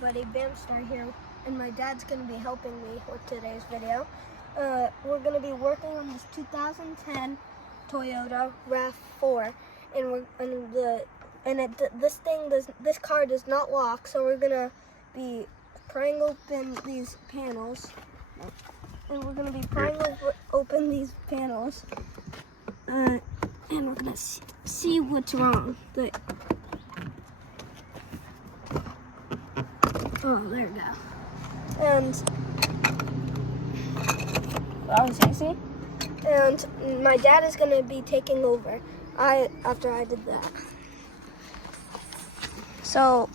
everybody, Bamstar here, and my dad's going to be helping me with today's video. We're going to be working on this 2010 Toyota RAV4, this car does not lock, so we're going to be prying open these panels, and we're going to be prying open these panels, and we're going to see what's wrong. Oh, there we go. And that was easy. And my dad is going to be taking over after I did that. So,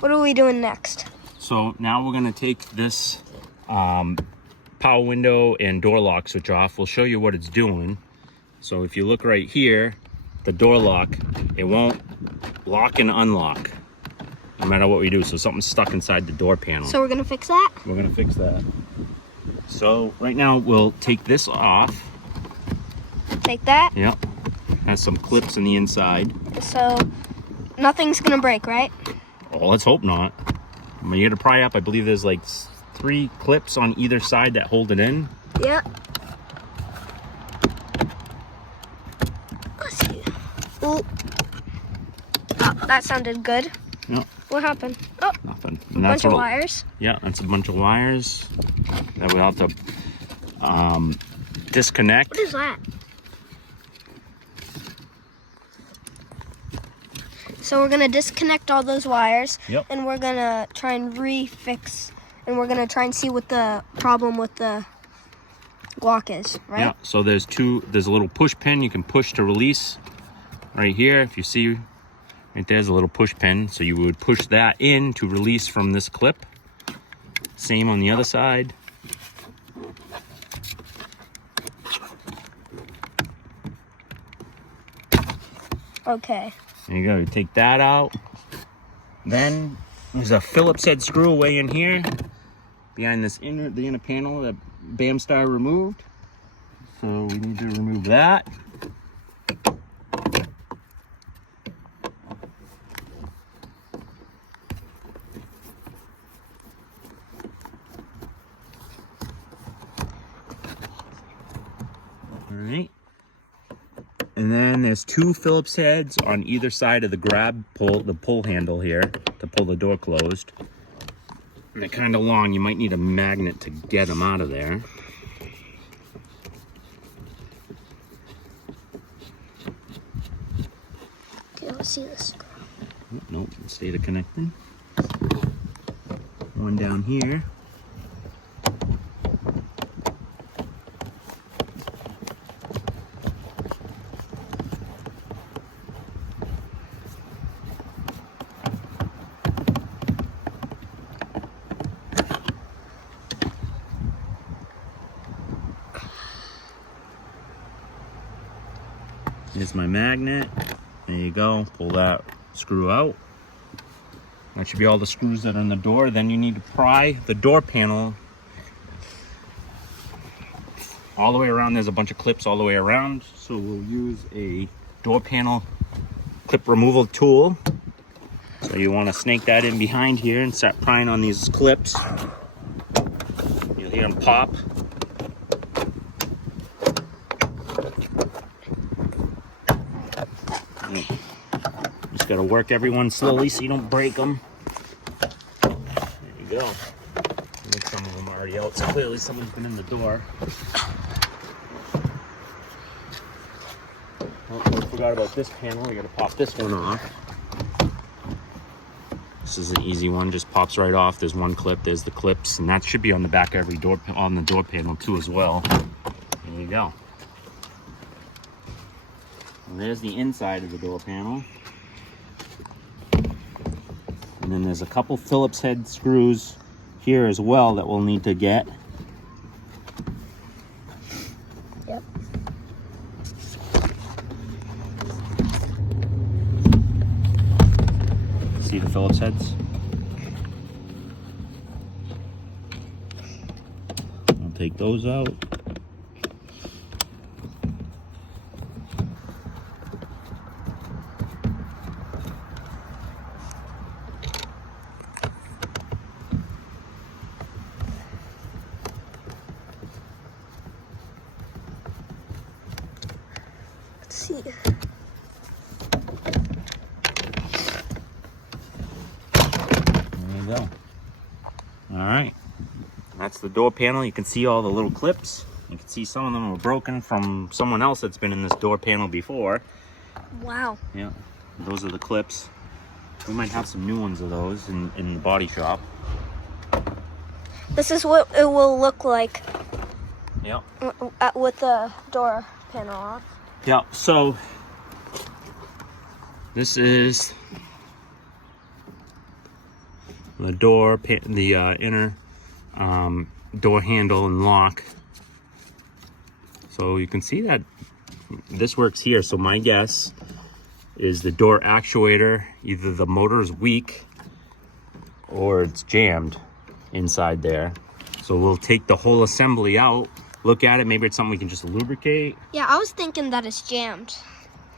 what are we doing next? So now we're going to take this power window and door lock switch off. We'll show you what it's doing. So if you look right here, the door lock, it won't lock and unlock no matter what we do. So something's stuck inside the door panel. So we're gonna fix that? We're gonna fix that. So right now we'll take this off. Take that? Yep. Has some clips in the inside. So nothing's gonna break, right? Oh, let's hope not. When you get to pry up, I believe there's like 3 clips on either side that hold it in. Yep. Let's see. Ooh. Oh, that sounded good. Yep. What happened? Oh, Nothing. a bunch of wires. Yeah, that's a bunch of wires that we'll have to disconnect. What is that? So we're gonna disconnect all those wires. Yep. And we're gonna try and refix, and we're gonna try and see what the problem with the lock is, right? Yeah, so there's a little push pin you can push to release right here. If you see right there's a little push pin, so you would push that in to release from this clip. Same on the other side. Okay. There you go, you take that out. Then there's a Phillips head screw away in here behind the inner panel that Bamstar removed. So we need to remove that. All right. And then there's 2 Phillips heads on either side of the pull handle here to pull the door closed. And they're kind of long. You might need a magnet to get them out of there. Okay, let's see this. Nope, stay to connecting. One down here. Here's my magnet. There you go. Pull that screw out. That should be all the screws that are in the door. Then you need to pry the door panel all the way around. There's a bunch of clips all the way around. So we'll use a door panel clip removal tool. So you want to snake that in behind here and start prying on these clips. You'll hear them pop. Just got to work everyone slowly so you don't break them. There you go. I think some of them are already out, so clearly someone's been in the door. Oh, I forgot about this panel. We got to pop this one off. This is an easy one, just pops right off. There's one clip, there's the clips, and that should be on the back of every door, on the door panel too as well. There you go. And there's the inside of the door panel. And then there's a couple Phillips head screws here as well that we'll need to get. Yep. See the Phillips heads? I'll take those out. see. There you go. All right. That's the door panel. You can see all the little clips. You can see some of them were broken from someone else that's been in this door panel before. Wow. Yeah, those are the clips. We might have some new ones of those in the body shop. This is what it will look like Yeah. with the door panel off. Yeah, so this is the door, the inner door handle and lock. So you can see that this works here. So my guess is the door actuator, either the motor is weak or it's jammed inside there. So we'll take the whole assembly out, look at it. Maybe it's something we can just lubricate. Yeah, I was thinking that it's jammed.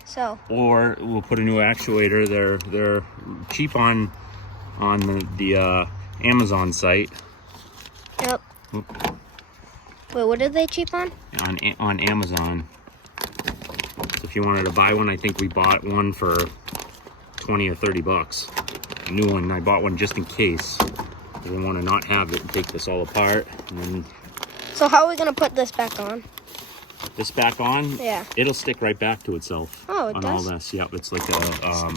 So. Or we'll put a new actuator. They're cheap on the Amazon site. Yep. Wait, what are they cheap on? On Amazon. So if you wanted to buy one, I think we bought one for 20 or 30 bucks. A new one. I bought one just in case. I didn't want to not have it and take this all apart. And then So how are we gonna put this back on? this back on. Yeah. It'll stick right back to itself. Oh, it on does? all this. Yep. It's like a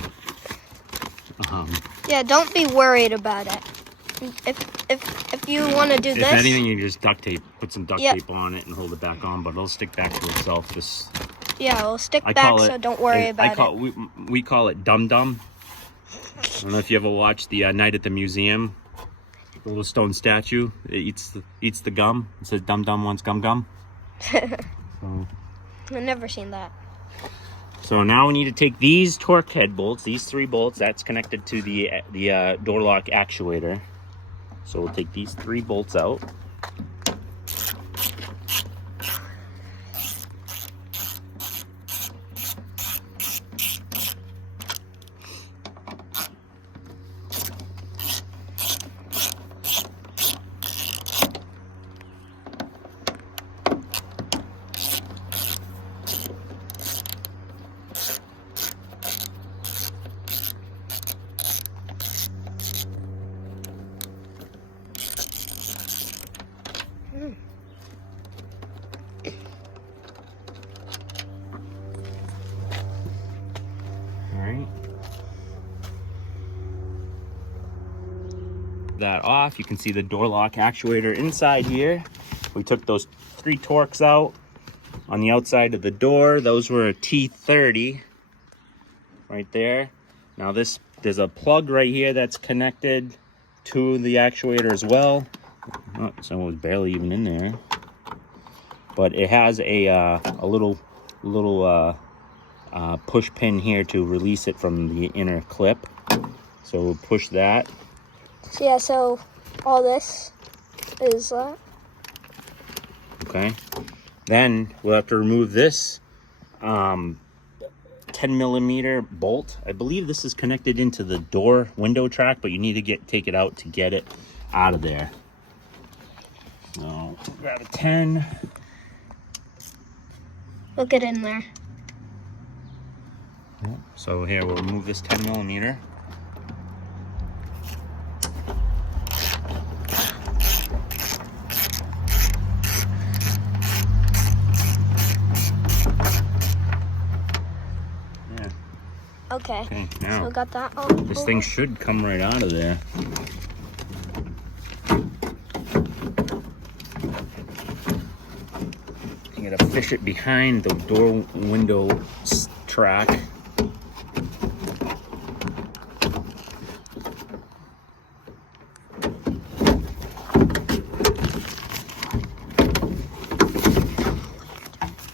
Yeah, don't be worried about it. If you want to do if this, anything, you just duct tape, put some duct Yep. tape on it and hold it back on, but it'll stick back to itself. Just yeah, it'll stick I back. call it. So don't worry about it. We call it Dum Dum. I don't know if you ever watched the Night at the Museum. The little stone statue. It eats the gum. It says Dum Dum wants gum gum. So, I've never seen that. so now we need to take these torque head bolts, these 3 bolts. That's connected to the door lock actuator. So we'll take these 3 bolts out. Alright. That off. You can see the door lock actuator inside here. We took those 3 Torx out on the outside of the door. Those were a T30 right there. Now there's a plug right here that's connected to the actuator as well. Oh, so it was barely even in there. But it has a little push pin here to release it from the inner clip. So we'll push that. So yeah, so all this is that. Okay. Then we'll have to remove this 10 millimeter bolt. I believe this is connected into the door window track, but you need to take it out to get it out of there. So grab a 10. We'll get in there. So here we'll remove this 10 millimeter. Yeah. Okay. Okay, So now we got that. Oh, this thing should come right out of there. You gotta fish it behind the door window track.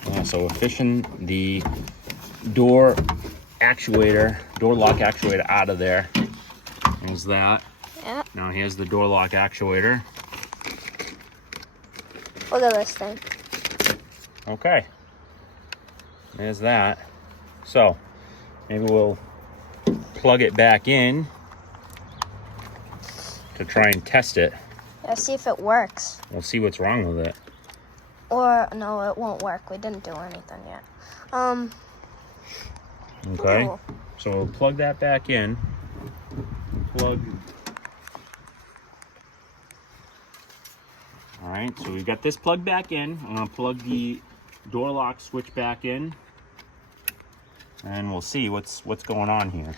Yeah, so we're fishing the door lock actuator out of there. There's that. Yeah. Now here's the door lock actuator. Look at this thing. Okay. There's that. So maybe we'll plug it back in to try and test it. Yeah, see if it works. We'll see what's wrong with it. Or no, it won't work. We didn't do anything yet. Okay, Oh. so we'll plug that back in. Plug. All right, so we've got this plug back in. I'm gonna plug the door lock switch back in, and we'll see what's going on here.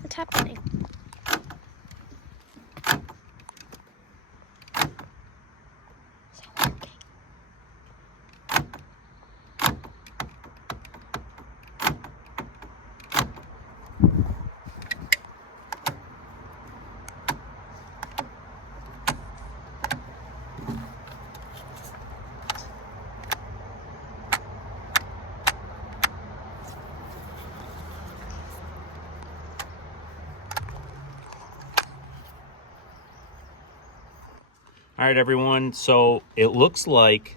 What's happening? Is it working? All right, everyone. So it looks like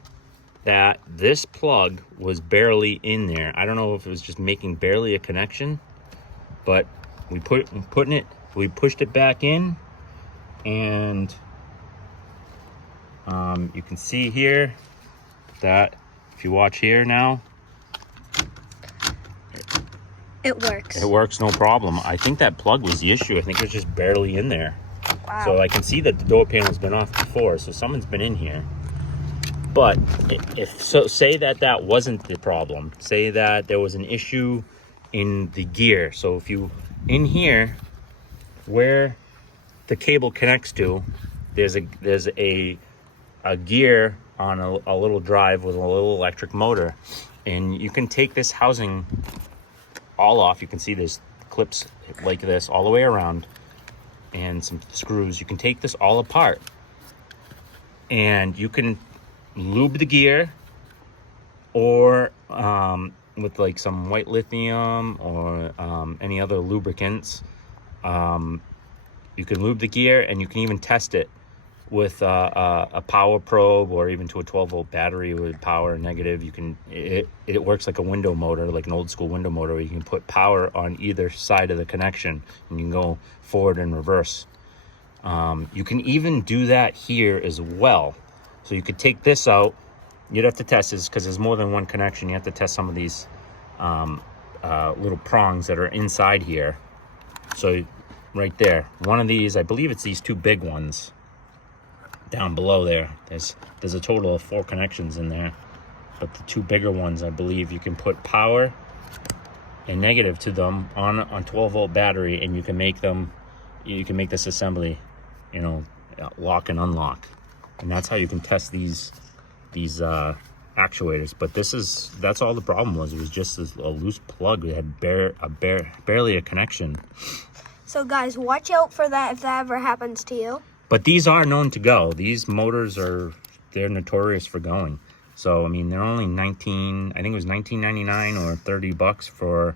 that this plug was barely in there. I don't know if it was just making barely a connection, but we pushed it back in, and you can see here that if you watch here now, It works. it works no problem. I think that plug was the issue. I think it was just barely in there. Wow. So I can see that the door panel's been off before, so someone's been in here. But if so, say that wasn't the problem. Say that there was an issue in the gear. So if you, in here, where the cable connects to, there's a gear on a little drive with a little electric motor. And you can take this housing all off. You can see there's clips like this all the way around, and some screws. You can take this all apart, and you can lube the gear, or with like some white lithium or any other lubricants. You can lube the gear, and you can even test it with a power probe, or even to a 12-volt battery with power negative. You can it works like a window motor, like an old school window motor, where you can put power on either side of the connection, and you can go forward and reverse. You can even do that here as well. So you could take this out. You'd have to test this because there's more than one connection. You have to test some of these little prongs that are inside here. So right there, one of these, I believe it's these two big ones down below there. There's a total of 4 connections in there, but the 2 bigger ones, I believe you can put power and negative to them on 12-volt battery, and you can make this assembly, lock and unlock. And that's how you can test these actuators. But that's all the problem was. It was just a loose plug. It had barely a connection. So guys, watch out for that if that ever happens to you. But these are known to go. These motors they're notorious for going. So I mean, they're only I think it was $19.99 or $30 for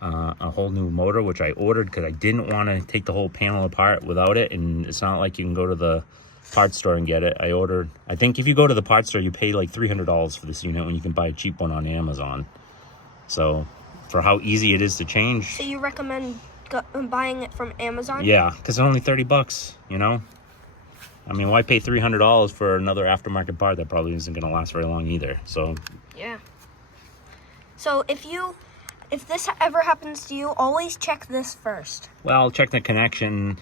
a whole new motor, which I ordered because I didn't want to take the whole panel apart without it. And it's not like you can go to the parts store and get it. I think if you go to the parts store, you pay like $300 for this unit when you can buy a cheap one on Amazon. So for how easy it is to change. So you recommend buying it from Amazon? Yeah, because it's only $30, I mean, why pay $300 for another aftermarket part that probably isn't going to last very long either? So yeah. So if this ever happens to you, always check this first. Well, check the connection.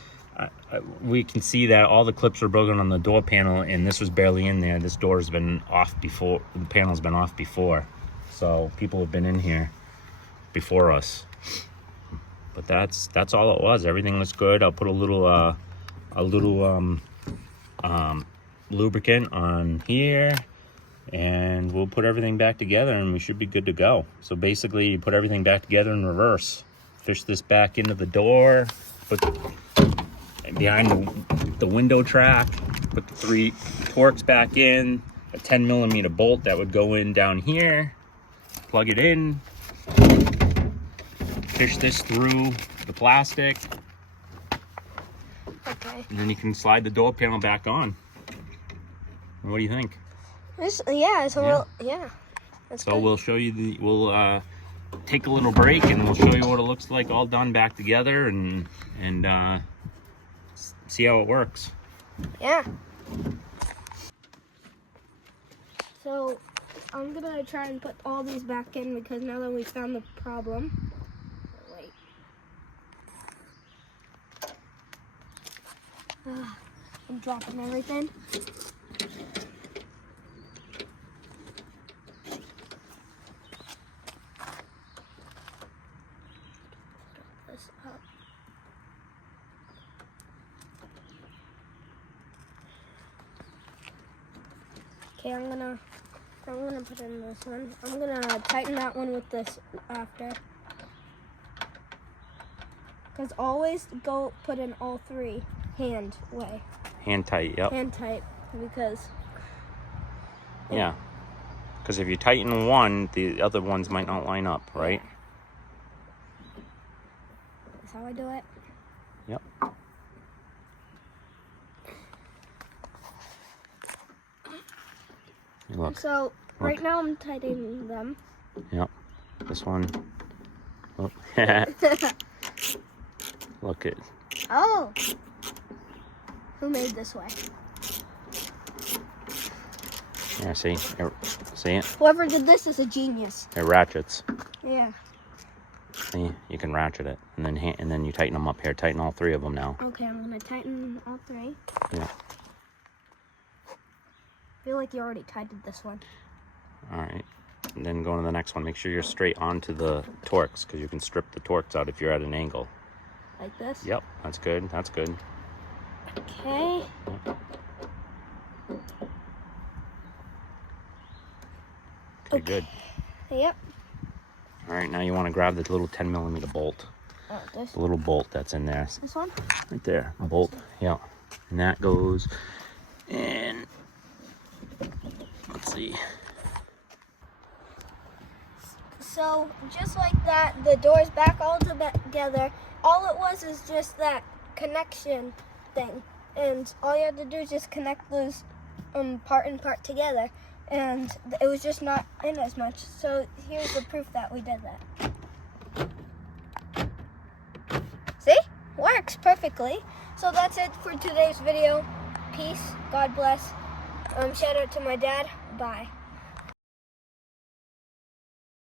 We can see that all the clips are broken on the door panel, and this was barely in there. This door's been off before. The panel's been off before, so people have been in here before us. But that's all it was. Everything was good. I'll put a little lubricant on here, and we'll put everything back together, and we should be good to go. So basically, you put everything back together in reverse. Fish this back into the door, put behind the window track, put the 3 Torx back in, a 10mm bolt that would go in down here, plug it in, fish this through the plastic, Okay. and then you can slide the door panel back on. What do you think? That's So good. we'll show you we'll take a little break, and we'll show you what it looks like all done back together, and see how it works. Yeah. So I'm gonna try and put all these back in because now that we found the problem. Wait. I'm dropping everything. This up. Okay, I'm gonna put in this one. I'm gonna tighten that one with this after. Because always go put in all three hand way. Hand tight, yep. Hand tight, because Yeah. Because if you tighten one, the other ones might not line up, right? that's how I do it. Yep. Look. So right now I'm tightening them. Yep. This one. Oh. Look it. Oh! Who made this way? Yeah, see? See it? Whoever did this is a genius. It ratchets. Yeah. See? You can ratchet it. And then you tighten them up here. Tighten all three of them now. Okay, I'm gonna tighten all three. Yeah. I feel like you already tightened this one. Alright. And then go to the next one. Make sure you're straight onto the Torx, because you can strip the Torx out if you're at an angle. Like this? Yep, that's good. That's good. Okay. Okay, good. Yep. Alright, now you want to grab the little 10mm bolt. Oh, this The little bolt that's in there. this one? Right there. A bolt. Yeah. And that goes in. Let's see. So just like that, the door's back all together. All it was is just that connection thing, and all you had to do is just connect those part and part together, and it was just not in as much. So here's the proof that we did that. See? Works perfectly. So that's it for today's video. Peace. God bless. Shout out to my dad. Bye.